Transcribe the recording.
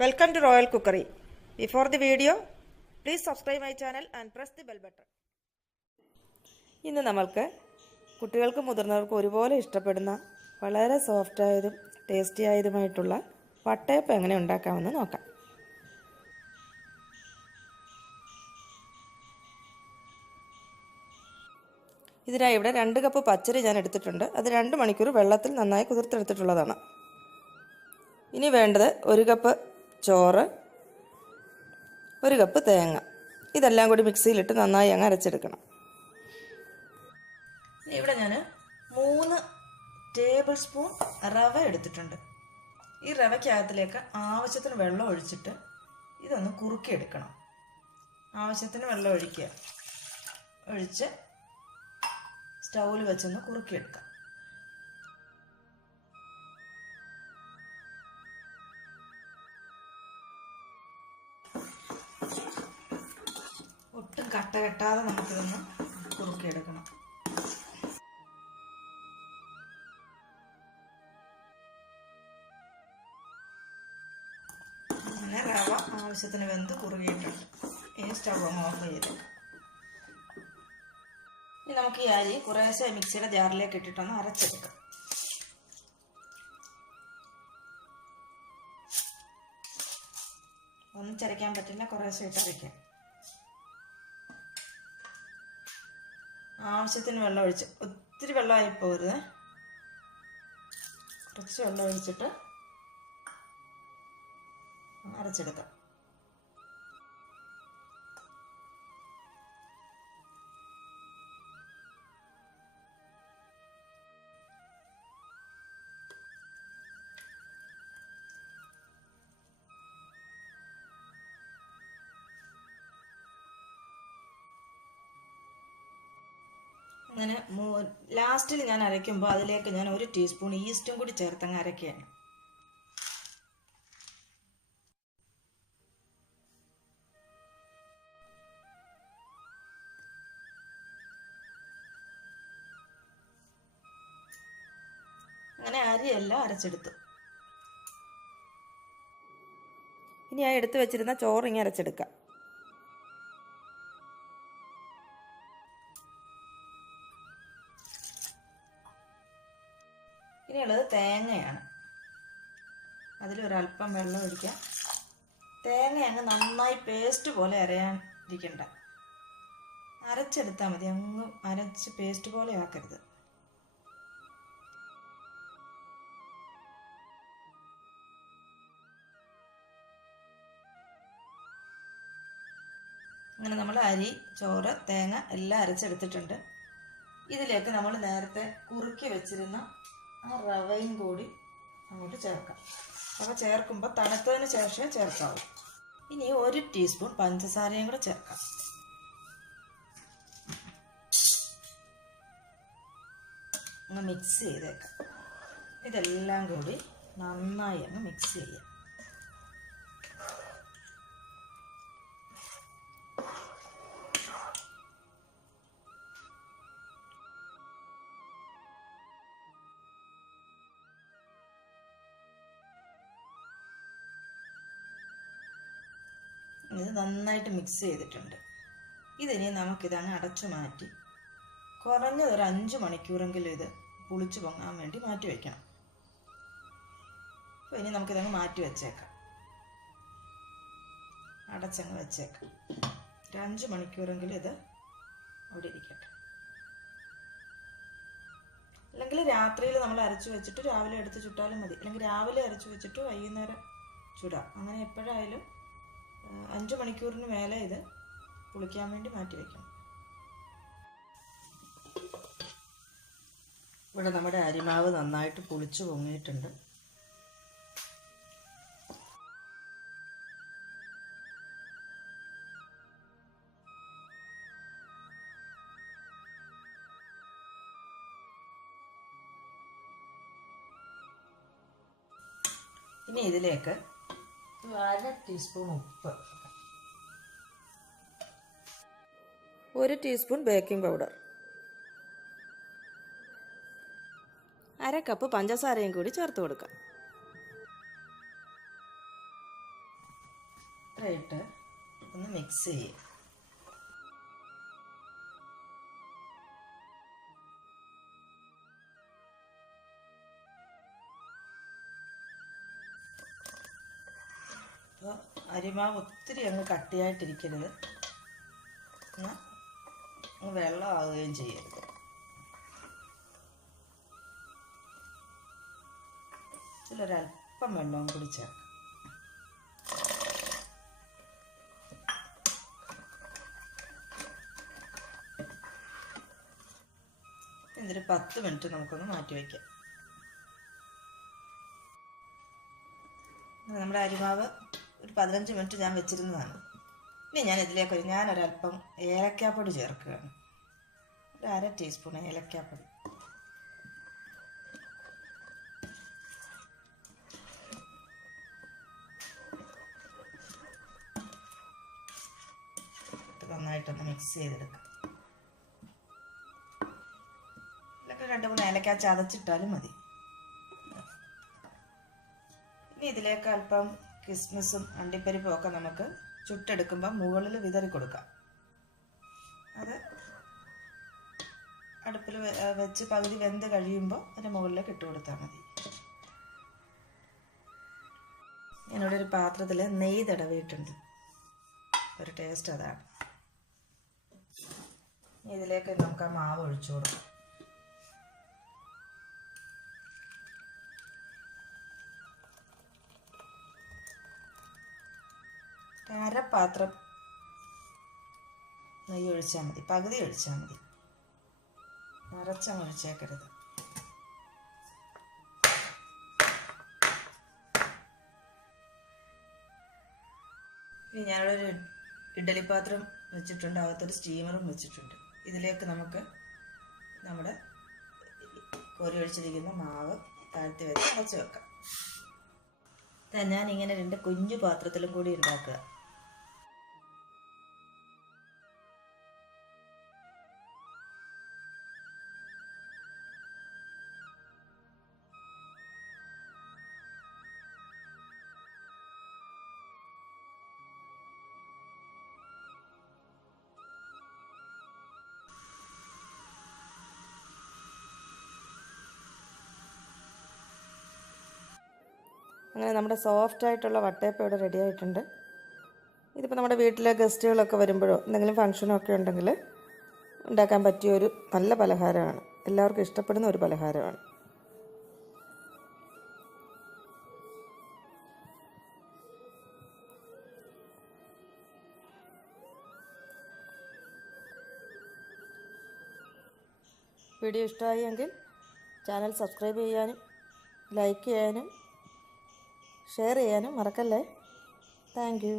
Welcome to Royal Cookery. Before the video, please subscribe my channel and press the bell button. ഇന്ന് നമ്മൾക്ക് കുട്ടികൾക്ക് മുതിർന്നവർക്ക് ഒരുപോലെ ഇഷ്ടപ്പെടുന്ന വളരെ സോഫ്റ്റ് ആയതും ടേസ്റ്റി ആയതുമായിട്ടുള്ള വട്ടയപ്പം എങ്ങനെ ഉണ്ടാക്കാമെന്ന് നോക്കാം. ഇതിനായി ഇവിടെ 2 കപ്പ് പച്ചരി ഞാൻ എടുത്തിട്ടുണ്ട്. അത് 2 മണിക്കൂർ വെള്ളത്തിൽ നന്നായി കുതിർത്തെടുത്തിട്ടുള്ളതാണ്. ഇനി വേണ്ടത് 1 കപ്പ് ചോറ്, 1 കപ്പ് തേങ്ങ. ഇതെല്ലാം കൂടി മിക്സിയിലിട്ട് നന്നായി അങ്ങ് അരച്ചെടുക്കണം. ഇവിടെ ഞാൻ 3 ടേബിൾ സ്പൂൺ റവ എടുത്തിട്ടുണ്ട്. ഈ റവയ്ക്കകത്തിലേക്ക് ആവശ്യത്തിന് വെള്ളം ഒഴിച്ചിട്ട് ഇതൊന്ന് കുറുക്കിയെടുക്കണം. ആവശ്യത്തിന് വെള്ളം ഒഴിച്ച് സ്റ്റൗവിൽ വെച്ചൊന്ന് കുറുക്കിയെടുക്കാം. ഒട്ടും കട്ട കെട്ടാതെ നമുക്കിതൊന്ന് കുറുക്കിയെടുക്കണം. അങ്ങനെ റവ ആവശ്യത്തിന് വെന്ത് കുറുകിയിട്ടുണ്ട്. ഈ സ്റ്റവ് ഒന്ന് ഓഫ് ചെയ്ത് ഇനി നമുക്ക് ഈ അരി കുറേശ്ശെ മിക്സിയുടെ ജാറിലേക്ക് ഇട്ടിട്ടൊന്ന് അരച്ചെടുക്കാം. ഒന്നിച്ചരയ്ക്കാൻ പറ്റില്ല, കുറേശ്ശെ ഇട്ട് അരയ്ക്കാം. ആവശ്യത്തിന് വെള്ളം ഒഴിച്ച്, ഒത്തിരി വെള്ളമായി പോകരുത്, കുറച്ച് വെള്ളം ഒഴിച്ചിട്ട് അരച്ചെടുക്കാം. അങ്ങനെ ലാസ്റ്റിൽ ഞാൻ അരയ്ക്കുമ്പോൾ അതിലേക്ക് ഞാൻ 1 ടീസ്പൂൺ ഈസ്റ്റും കൂടി ചേർത്തങ്ങ് അരയ്ക്കുകയാണ്. അങ്ങനെ അരിയെല്ലാം അരച്ചെടുത്തു. ഇനി ആ എടുത്തു വെച്ചിരുന്ന ചോറിങ്ങി അരച്ചെടുക്കാം. ഇനിയുള്ളത് തേങ്ങയാണ്. അതിലൊരല്പം വെള്ളം ഒഴിക്കാം. തേങ്ങ അങ്ങ് നന്നായി പേസ്റ്റ് പോലെ അരയാണ്ടിരിക്കണ്ട, അരച്ചെടുത്താൽ മതി. അങ്ങ് അരച്ച് പേസ്റ്റ് പോലെ ആക്കരുത്. അങ്ങനെ നമ്മൾ അരി, ചോറ്, തേങ്ങ എല്ലാം അരച്ചെടുത്തിട്ടുണ്ട്. ഇതിലേക്ക് നമ്മൾ നേരത്തെ കുറുക്കി വെച്ചിരുന്ന ആ റവയും കൂടി അങ്ങോട്ട് ചേർക്കാം. റവ ചേർക്കുമ്പോൾ തണുത്തതിന് ശേഷമേ ചേർക്കാവൂ. ഇനി 1 ടീസ്പൂൺ പഞ്ചസാരയും കൂടെ ചേർക്കാം. ഒന്ന് മിക്സ് ചെയ്തേക്കാം. ഇതെല്ലാം കൂടി നന്നായി അങ്ങ് മിക്സ് ചെയ്യാം. ഇത് നന്നായിട്ട് മിക്സ് ചെയ്തിട്ടുണ്ട്. ഇതിനി നമുക്കിതങ്ങ് അടച്ചു മാറ്റി കുറഞ്ഞത് ഒരു 5 മണിക്കൂറെങ്കിലും ഇത് പുളിച്ചു പൊങ്ങാൻ വേണ്ടി മാറ്റി വയ്ക്കണം. അപ്പോൾ ഇനി നമുക്കിതങ്ങ് മാറ്റി വെച്ചേക്കാം. അടച്ചങ്ങ് വെച്ചേക്കാം. ഒരു 5 മണിക്കൂറെങ്കിലും ഇത് അവിടെ ഇരിക്കട്ടെ. അല്ലെങ്കിൽ രാത്രിയിൽ നമ്മൾ അരച്ചു വെച്ചിട്ട് രാവിലെ എടുത്ത് ചുട്ടാലും മതി. അല്ലെങ്കിൽ രാവിലെ അരച്ചു വെച്ചിട്ട് വൈകുന്നേരം ചുടാം. അങ്ങനെ എപ്പോഴായാലും 5 മണിക്കൂറിന് മേലെ ഇത് പുളിക്കാൻ വേണ്ടി മാറ്റി വയ്ക്കണം. ഇവിടെ നമ്മുടെ അരിമാവ് നന്നായിട്ട് പുളിച്ചു പൊങ്ങിയിട്ടുണ്ട്. ഇനി ഇതിലേക്ക് 1/2 ടീസ്പൂൺ ഉപ്പ്, 1 ടീസ്പൂൺ ബേക്കിംഗ് പൗഡർ, 1/2 കപ്പ് പഞ്ചസാരയും കൂടി ചേർത്ത് കൊടുക്കാം. ഇട്ട് ഒന്ന് മിക്സ് ചെയ്യും. അപ്പോൾ അരിമാവ് ഒത്തിരി അങ്ങ് കട്ടിയായിട്ടിരിക്കരുത്, എന്നാൽ വെള്ളമാവുകയും ചെയ്യരുത്. ഇതിലൊരല്പം വെള്ളവും കൂടി ചേർക്കാം. ഇതൊരു 10 മിനിറ്റ് നമുക്കൊന്ന് മാറ്റി വയ്ക്കാം. നമ്മുടെ അരിമാവ് ഒരു 15 മിനിറ്റ് ഞാൻ വെച്ചിരുന്നതാണ്. ഇനി ഞാൻ ഇതിലേക്ക് ഞാനൊരല്പം ഏലക്കാപ്പൊടി ചേർക്കുകയാണ്. ഒരു 1/2 ടീസ്പൂൺ ഏലക്കാപ്പൊടി. നന്നായിട്ടൊന്ന് മിക്സ് ചെയ്തെടുക്കാം. ഇതിലൊക്കെ 2-3 ഏലക്ക ചതച്ചിട്ടാലും മതി. ഇനി ഇതിലേക്ക് അല്പം കിസ്മിസും അണ്ടിപ്പരിപ്പും ഒക്കെ നമുക്ക് ചുട്ടെടുക്കുമ്പോൾ മുകളിൽ വിതറി കൊടുക്കാം. അത് അടുപ്പിൽ വെച്ച് പകുതി വെന്ത് കഴിയുമ്പോൾ അതിൻ്റെ മുകളിലേക്ക് ഇട്ട് കൊടുത്താൽ മതി. ഞാനിവിടെ ഒരു പാത്രത്തിൽ നെയ്യ് തടവിയിട്ടുണ്ട്. ഒരു ടേസ്റ്റ് അതാണ്. ഇതിലേക്ക് നമുക്ക് ആ മാവ് ഒഴിച്ചു കൊടുക്കാം. അരപ്പാത്രം നെയ്യ് ഒഴിച്ചാൽ മതി, പകുതി ഒഴിച്ചാൽ മതി, നിറച്ചങ്ങ് ഒഴിച്ചേക്കരുത്. ഇനി ഞാനിവിടെ ഒരു ഇഡ്ഡലി പാത്രം വെച്ചിട്ടുണ്ട്, അകത്തൊരു സ്റ്റീമറും വെച്ചിട്ടുണ്ട്. ഇതിലേക്ക് നമുക്ക് നമ്മുടെ കോരി ഒഴിച്ചിരിക്കുന്ന മാവ് താഴ്ത്തി വെച്ച് അടച്ച് വെക്കാം. ഞാനിങ്ങനെ 2 കുഞ്ഞു പാത്രത്തിലും കൂടി ഉണ്ടാക്കുക. അങ്ങനെ നമ്മുടെ സോഫ്റ്റായിട്ടുള്ള വട്ടയപ്പം ഇവിടെ റെഡി ആയിട്ടുണ്ട്. ഇതിപ്പോൾ നമ്മുടെ വീട്ടിലെ ഗസ്റ്റുകളൊക്കെ വരുമ്പോഴോ എന്തെങ്കിലും ഫംഗ്ഷനോ ഒക്കെ ഉണ്ടെങ്കിൽ ഉണ്ടാക്കാൻ പറ്റിയ ഒരു നല്ല പലഹാരമാണ്. എല്ലാവർക്കും ഇഷ്ടപ്പെടുന്ന ഒരു പലഹാരമാണ്. വീഡിയോ ഇഷ്ടമായി എങ്കിൽ ചാനൽ സബ്സ്ക്രൈബ് ചെയ്യാനും ലൈക്ക് ചെയ്യാനും ഷെയർ ചെയ്യാനും മറക്കല്ലേ. Thank you.